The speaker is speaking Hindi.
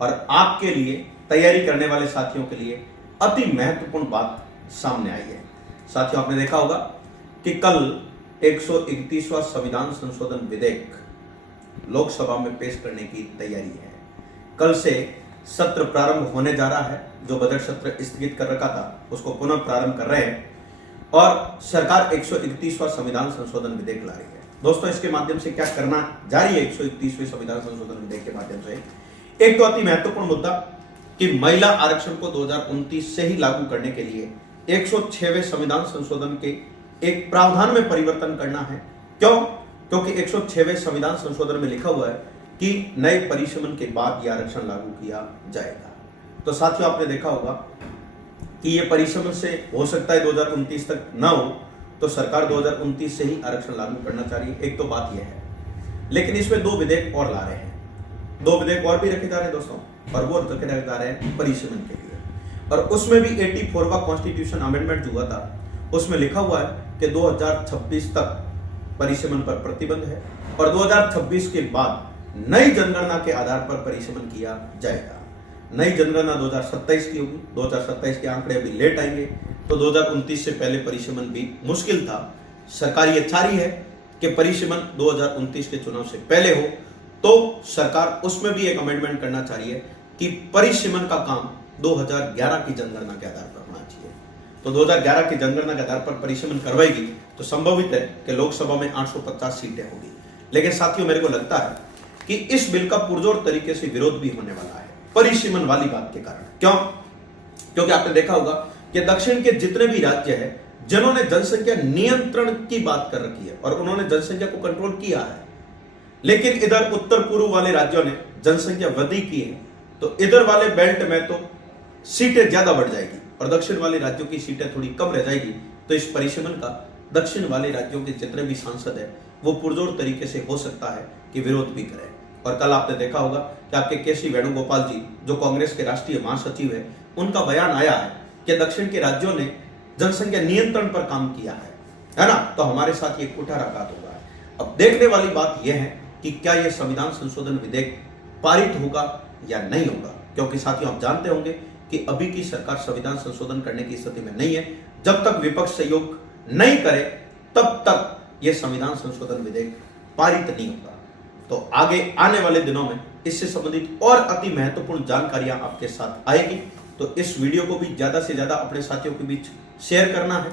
और आपके लिए, तैयारी करने वाले साथियों के लिए अति महत्वपूर्ण बात सामने आई है। साथियों, आपने देखा होगा कि कल 131वां संविधान संशोधन विधेयक लोकसभा में पेश करने की तैयारी है। कल से सत्र प्रारंभ होने जा रहा है। जो बजट सत्र स्थगित कर रखा था उसको पुनः प्रारंभ कर रहे हैं और सरकार 131वां संविधान संशोधन विधेयक ला रही है। दोस्तों, इसके माध्यम से क्या करना जा रही है 131वें संविधान संशोधन विधेयक के माध्यम से? एक तो अति महत्वपूर्ण मुद्दा कि महिला आरक्षण को 2029 से ही लागू करने के लिए 106वें संविधान संशोधन के एक प्रावधान में परिवर्तन करना है। क्यों? क्योंकि 106वें संविधान संशोधन में लिखा हुआ है कि नए परिसीमन के बाद यह आरक्षण लागू किया जाएगा। तो साथियों, आपने देखा होगा कि यह परिसीमन से हो सकता है 2029 तक ना हो, तो सरकार 2029 से ही आरक्षण लागू करना चाह रही है। एक तो बात यह है, लेकिन इसमें दो विधेयक और ला रहे हैं। दो विधेयक और भी रखे जा रहे हैं दोस्तों, और वो रखे जा रहे हैं परिसीमन के लिए। और उसमें भी 84वां कॉन्स्टिट्यूशन अमेंडमेंट जो हुआ था उसमें लिखा हुआ है कि 2026 तक परिसीमन पर प्रतिबंध है और 2026 के बाद नई जनगणना के आधार पर परिसीमन किया जाएगा। नई जनगणना 2027 की होगी। 2027 के आंकड़े अभी लेट आएंगे, तो 2029 से पहले परिसीमन भी मुश्किल था। सरकार ये चाह रही है कि परिसीमन 2029 के चुनाव से पहले हो, तो सरकार उसमें भी एक अमेंडमेंट करना चाह रही है कि परिसीमन का काम 2011 की जनगणना के आधार पर होना चाहिए। तो 2011 की जनगणना के आधार पर परिसीमन करवाएगी तो संभवित है कि लोकसभा में 850 सीटें होगी। लेकिन साथियों, मेरे को लगता है कि इस बिल का पुरजोर तरीके से विरोध भी होने वाला है परिसीमन वाली बात के कारण। क्यों? क्योंकि आपने देखा होगा कि दक्षिण के जितने भी राज्य हैं जिन्होंने जनसंख्या नियंत्रण की बात कर रखी है और उन्होंने जनसंख्या को कंट्रोल किया है, लेकिन इधर उत्तर पूर्व वाले राज्यों ने जनसंख्या वृद्धि की है, तो इधर वाले बेल्ट में तो सीटें ज्यादा बढ़ जाएगी और दक्षिण वाले राज्यों की सीटें थोड़ी कम रह जाएगी। तो इस परिसीमन का दक्षिण वाले राज्यों के जितने भी सांसद है वो पुरजोर तरीके से हो सकता है कि विरोध भी करें। और कल आपने देखा होगा कि आपके केसी वेणुगोपाल जी, जो कांग्रेस के राष्ट्रीय महासचिव है, उनका बयान आया है कि दक्षिण के राज्यों ने जनसंख्या नियंत्रण पर काम किया है ना, तो हमारे साथ ये कुठाराघात होगा। अब देखने वाली बात यह है कि क्या यह संविधान संशोधन विधेयक पारित होगा या नहीं होगा, क्योंकि साथियों आप जानते होंगे कि अभी की सरकार संविधान संशोधन करने की स्थिति में नहीं है। जब तक विपक्ष सहयोग नहीं करे तब तक यह संविधान संशोधन विधेयक पारित नहीं होगा। तो आगे आने वाले दिनों में इससे संबंधित और अति महत्वपूर्ण जानकारियां आपके साथ आएगी। तो इस वीडियो को भी ज्यादा से ज्यादा अपने साथियों के बीच शेयर करना है।